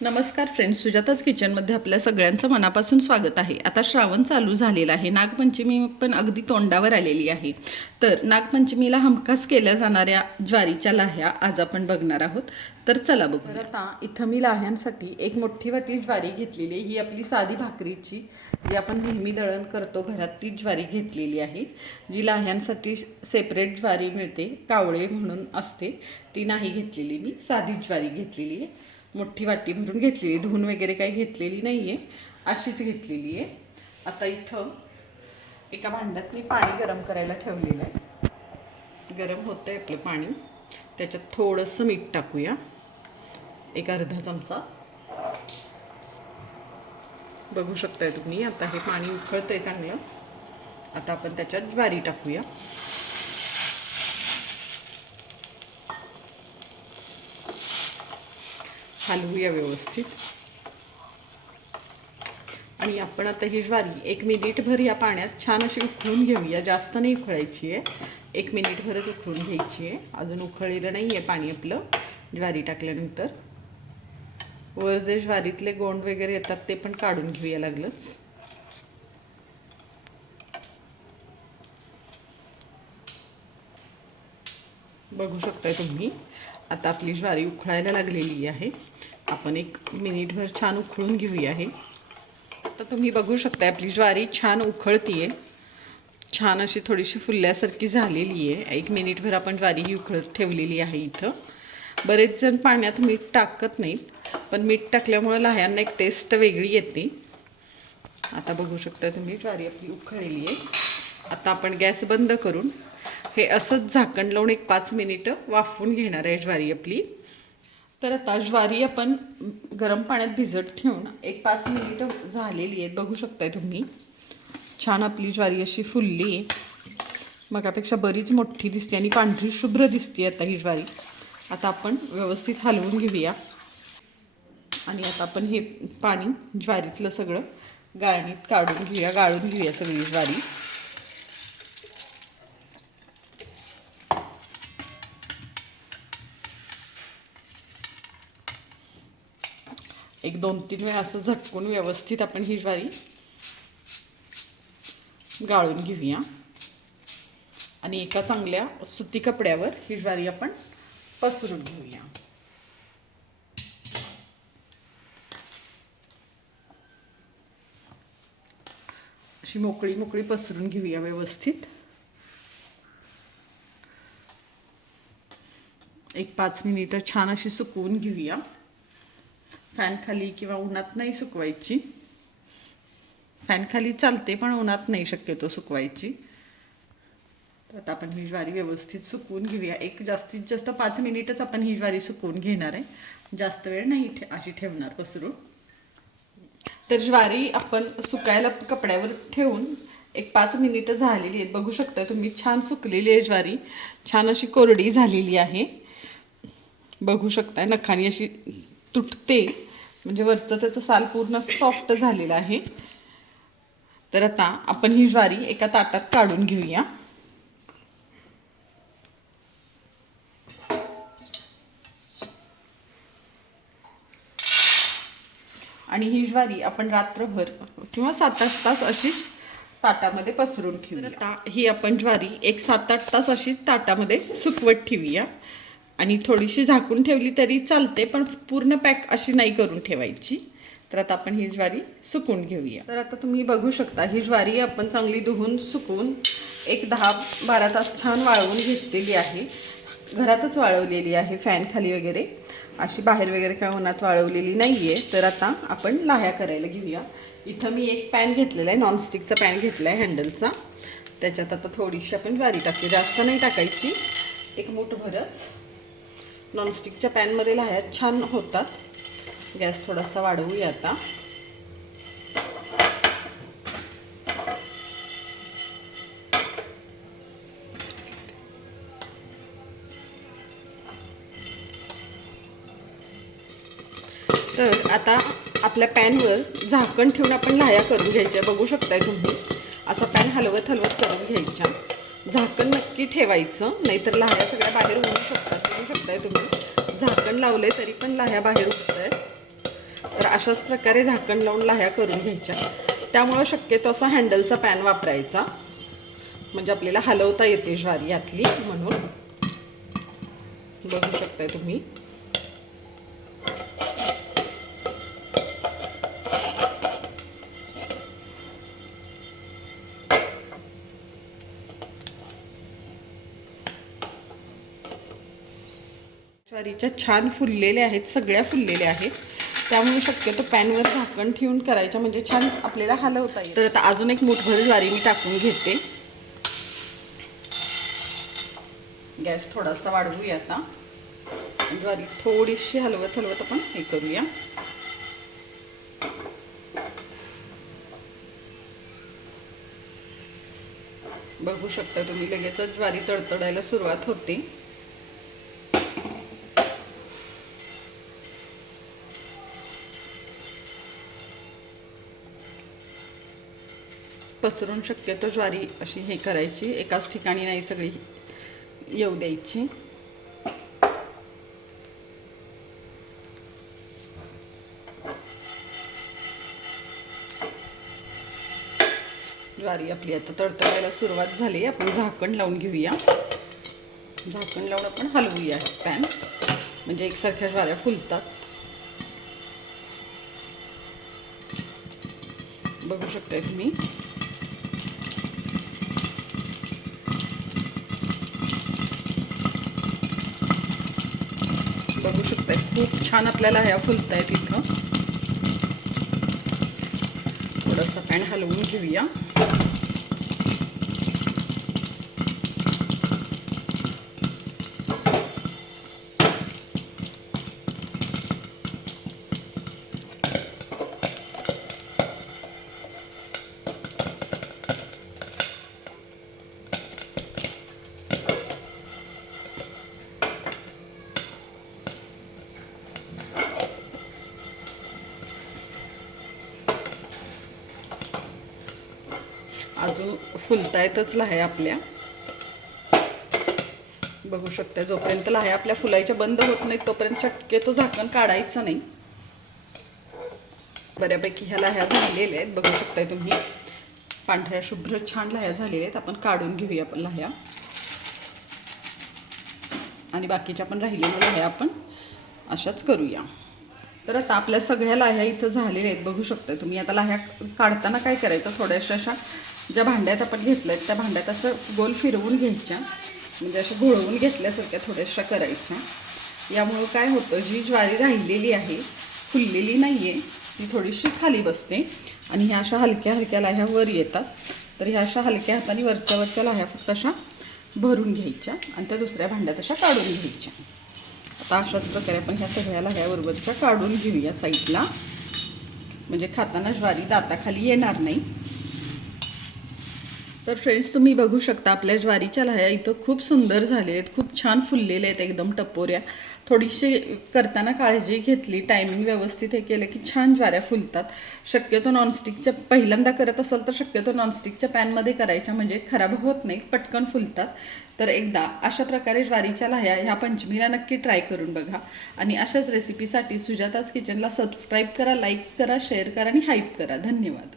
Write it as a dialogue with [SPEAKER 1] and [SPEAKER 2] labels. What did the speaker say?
[SPEAKER 1] नमस्कार फ्रेंड्स सुजाताच किचनमध्ये आपल्या सगळ्यांचं मनापासून स्वागत आहे. आता श्रावण चालू झालेला आहे. नागपंचमी पण अगदी तोंडावर आलेली आहे. तर नागपंचमीला हमखास केल्या जाणाऱ्या ज्वारीच्या लाह्या आज आपण बघणार आहोत. तर चला बघू तर आता इथं मी लाह्यांसाठी एक मोठी वाटी ज्वारी घेतलेली आहे. ही आपली साधी भाकरीची जी आपण नेहमी दळण करतो घरात ती ज्वारी घेतलेली आहे. जी लाह्यांसाठी सेपरेट ज्वारी मिळते कावळे म्हणून असते ती नाही घेतलेली मी. साधी ज्वारी घेतलेली आहे. मोठी वाटी भरून घेतलेली धुवून वगैरे काही घेतलेली नाही आहे अशीच घेतलेली आहे. आता इथं एका भांड्यात मी पाणी गरम करायला ठेवलेलं आहे. गरम होतं आहे आपलं पाणी. त्याच्यात थोडंसं मीठ टाकूया. एक अर्धा चमचा. बघू शकताय तुम्ही आता हे पाणी उकळतंय चांगलं. आता आपण त्याच्यात ज्वारी टाकूया. हलवूया व्यवस्थित. आणि आपण आता ही ज्वारी एक मिनिटभर या पाण्यात छान अशी उकळून घेऊया. जास्त नाही उकळायची आहे. एक मिनिटभरच उकळून घ्यायची आहे. अजून उकळलेलं नाही आहे पाणी आपलं ज्वारी टाकल्यानंतर. वर जे ज्वारीतले गोंड वगैरे येतात ते पण काढून घेऊया लागलंच. बघू शकताय तुम्ही. आता आपली ज्वारी उखळायला लागलेली आहे. आपण एक मिनिटभर छान उकळून घेऊया हे. तर तुम्ही बघू शकताय आपली ज्वारी छान उकळतीये. छान अशी थोडीशी फुलल्यासारखी झालेली आहे एक मिनिटभर आपण ज्वारी ही उखळत ठेवलेली आहे इथं. बरेच जण पाण्यात मीठ टाकत नाहीत पण मीठ टाकल्यामुळं लाह्यांना एक टेस्ट वेगळी येते. आता बघू शकता तुम्ही ज्वारी आपली उखळलेली आहे आता आपण गॅस बंद करून हे असंच झाकण लावून एक पाच मिनिटं वाफवून घेणार आहे ज्वारी आपली. तर आता ज्वारी आपण गरम पाण्यात भिजत ठेवून एक पाच मिनिटं झालेली आहेत. बघू शकताय तुम्ही. छान आपली ज्वारी अशी फुलली. आहे मगापेक्षा बरीच मोठी दिसते आणि पांढरी शुभ्र दिसते आता ही ज्वारी. आता आपण व्यवस्थित हलवून घेऊया. आणि आता आपण हे पाणी ज्वारीतलं सगळं गाळणीत काढून घेऊया गाळून घेऊया सगळी ज्वारी. एक दोन तीन वेळा असं झटकून व्यवस्थित आपण ही ज्वारी गाळून घेऊया. आणि एका चांगल्या सुती कपड्यावर ही ज्वारी आपण पसरून घेऊया. अशी मोकळी मोकळी पसरून घेऊया व्यवस्थित. एक पाच मिनिटं छान अशी सुकवून घेऊया. फॅन खाली किंवा उन्हात नाही सुकवायची. फॅन खाली चालते पण उन्हात नाही शक्यतो सुकवायची. तर आता आपण ही ज्वारी व्यवस्थित सुकवून घेऊया. एक जास्तीत जास्त पाच मिनिटच आपण ही ज्वारी सुकवून घेणार आहे. जास्त वेळ नाही ठे अशी ठेवणार पसरून तर ज्वारी आपण सुकायला कपड्यावर ठेवून एक पाच मिनिटं झालेली आहेत. बघू शकता तुम्ही छान सुकलेली आहे ज्वारी. छान अशी कोरडी झालेली आहे. बघू शकताय नखानी अशी तुटते. म्हणजे वरचं त्याचं साल पूर्ण सॉफ्ट झालेलं आहे. तर आता आपण ही ज्वारी एका ताटात काढून घेऊया. आणि ही ज्वारी आपण रात्रभर किंवा सात आठ तास अशीच ताटामध्ये पसरून आता ही आपण ज्वारी एक सात आठ तास अशीच ताटामध्ये सुकवत ठेवूया. आणि थोडीशी झाकून ठेवली तरी चालते पण पूर्ण पॅक अशी नाही करून ठेवायची. तर आता आपण ही ज्वारी सुकून घेऊया. तर आता तुम्ही बघू शकता ही ज्वारी आपण चांगली धुवून सुकून एक दहा बारा तास छान वाळवून घेतलेली आहे. घरातच वाळवलेली आहे फॅन खाली वगैरे. अशी बाहेर वगैरे काय उन्हात वाळवलेली नाही आहे तर आता आपण लाह्या करायला घेऊया. इथं मी एक पॅन घेतलेला आहे नॉनस्टिकचा पॅन घेतला आहे हँडलचा. त्याच्यात आता थोडीशी आपण ज्वारी टाकते. जास्त नाही टाकायची. एक मूठभरच नॉनस्टिकच्या पॅनमध्ये लाह्या छान होतात. गॅस थोडासा वाढवूया आता. तर आता आपल्या पॅनवर झाकण ठेवून आपण लाह्या करून घ्यायच्या. बघू शकताय तुम्ही. असा पॅन हलवत हलवत करून घ्यायच्या झाकण नक्की ठेवायचं नाहीतर लाह्या सगळ्या बाहेर उडू शकतात बघू शकताय तुम्ही. झाकण लावलंय तरी पण लाह्या बाहेर उडत आहेत अशाच प्रकारे झाकण लावून लाह्या करून घ्यायच्या. त्यामुळं शक्यतो असा हँडलचा पॅन वापरायचा. म्हणजे आपल्याला हलवता येते ज्वारी यातली म्हणून. बघू शकताय तुम्ही. ज्वारीच्या छान फुललेल्या आहेत सगळ्या फुललेल्या आहेत. त्यामुळे शक्यतो पॅनवर झाकण ठेवून करायच्या म्हणजे छान आपल्याला हलवता येईल. तर आता अजून एक मुठभर ज्वारी मी टाकून घेते. गॅस थोडासा वाढवूया आता. ज्वारी थोडीशी हलवत हलवत आपण हे करूया. बघू शकता तुम्ही लगेचच ज्वारी तडतडायला सुरुवात होते. पसरून शक्यतो ज्वारी अशी हे करायची. एकाच ठिकाणी नाही सगळी येऊ द्यायची. ज्वारी आपली आता तडतडायला सुरुवात झाली. आपण झाकण लावून घेऊया. झाकण लावून आपण हलवूया पॅन. म्हणजे एकसारख्या ज्वाऱ्या फुलतात. बघू शकताय तुम्ही. खूप छान आपल्याला ह्या फुलत आहेत इथं. थोडंसं पॅन हलवून घेऊया. अजून फुलतायतच लाह्या आपल्या. बघू शकता जोपर्यंत लाह्या आपल्या फुलायच्या बंद होत नाहीत तोपर्यंत शक्यतो झाकण काढायचं नाही. बऱ्यापैकी ह्या लाह्या झालेल्या आहेत बघू शकताय तुम्ही. पांढऱ्या शुभ्र छान लाह्या झालेल्या आहेत आपण काढून घेऊया आपण लाह्या. आणि बाकीच्या पण राहिलेल्या लाह्या आपण अशाच करूया. तर आता आपल्या सगळ्या लाह्या इथं झालेल्या आहेत. बघू शकता तुम्ही. आता लाह्या काढताना काय करायचं? थोड्याशा अशा ज्या भांड्यात आपण घेतल्या आहेत त्या भांड्यात असं गोल फिरवून घ्यायच्या. म्हणजे अशा घोळवून घेतल्यासारख्या थोड्याशा करायच्या. यामुळं काय होतं? जी ज्वारी राहिलेली आहे फुललेली नाही आहे ती थोडीशी खाली बसते. आणि ह्या अशा हलक्या हलक्या लाह्या वर येतात. तर ह्या अशा हलक्या हाताने वरच्या वरच्या लाह्या फक्त अशा भरून घ्यायच्या आणि त्या दुसऱ्या भांड्यात अशा काढून घ्यायच्या. आता अशाच प्रकारे आपण ह्या सगळ्या लाह्याबरोबरच्या काढून घेऊया साईडला. म्हणजे खाताना ज्वारी दाताखाली येणार नाही. तर फ्रेंड्स तुम्ही बघू शकता आपल्या ज्वारीच्या लह्या इथं खूप सुंदर झाले आहेत खूप छान फुललेले आहेत एकदम टपोऱ्या. थोडीशी करताना काळजी घेतली टायमिंग व्यवस्थित हे केलं की छान ज्वाऱ्या फुलतात. शक्यतो नॉनस्टिकच्या पहिल्यांदा करत असाल तर शक्यतो नॉनस्टिकच्या पॅनमध्ये करायच्या म्हणजे खराब होत नाही पटकन फुलतात. तर एकदा अशा प्रकारे ज्वारीच्या लाह्या ह्या पंचमीला नक्की ट्राय करून बघा. आणि अशाच रेसिपीसाठी सुजाताज किचनला सबस्क्राईब करा लाईक करा शेअर करा आणि हाईप करा. धन्यवाद.